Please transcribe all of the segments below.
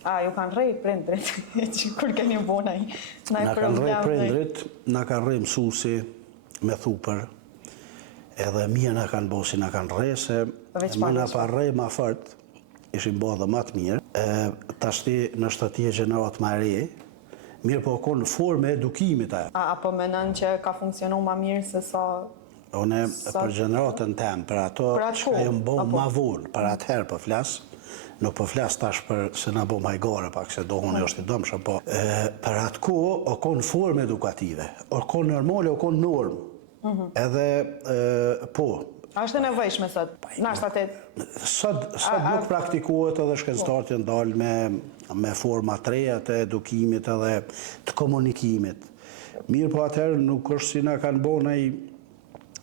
A, ju kanë rrej prindrit, që kur keni bona i? Na kanë rrej prindrit, na kanë rrej mësuesi me thupër, edhe mija na kanë bo si na kanë rrej, se më na pa rrej ma fort, ishim bo dhe ma të mirë. Tashti në shtëtje gjenerat ma re, mirë po konë forme edukimit ajo. Apo menon që ka funksionu ma mirë se sa... Une për gjeneratën tem, për ato që ka jëmë bo ma vonë, për atëherë për flasë, nuk po flas tash për se na bo majgare pak se dohun e është i dëmshëm, po për atë kohë o konë formë edukative, o konë normale, o konë normë. Edhe po. A është e nevojshme sot? Sot nuk praktikohet edhe shkencëtarët janë dalë me forma të reja të edukimit edhe të komunikimit. Mirë po atëherë nuk është si na kanë bo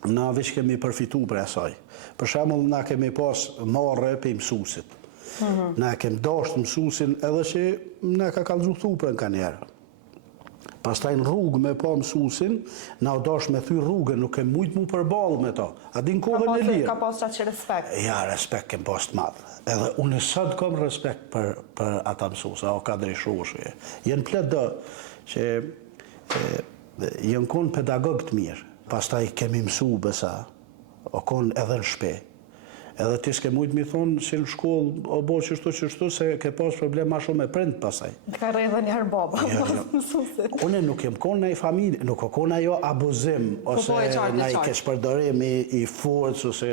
na veç kemi përfitu për asaj. Për shembull na kemi pas marrë për mësuesit. Na kem dashur mësuesin edhe që na ka kallëzu thupën ka njerë. Pastaj në rrugë me pa mësuesin, na u dash me thy rrugën, nuk kem mujt mu përballë me ta. A din kohën e lirë. Ka pas qatë respekt. Ja, respekt kem pas të madh. Edhe unë sot kam respekt për ata mësuesa, o ka drejshoshje. Jenë plot do që jenë konë pedagog të mirë. Pastaj kemi mësu besa, o konë edhe në shpe. Edhe ti s'ke mujtë mi thonë si në shkollë, o bo qështu, se ke pas problem ma shumë me prind pasaj. Ka rrej dhe njerë baba, pas mësusit. Une nuk jem konë në i familje, nuk o konë ajo abuzim, ose na i keshpërdorim i forcë, ose...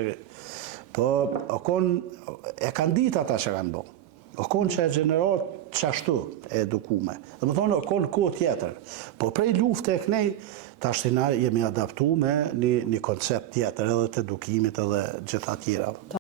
Po, o konë, e kanë ditë ata që kanë bo. O konë që e gjenerat qashtu e edukume. Dhe më thonë, o konë kohë tjetër. Po prej luftë e kënej, tashtina jemi adaptu me një koncept tjetër edhe të edukimit edhe gjitha tjera.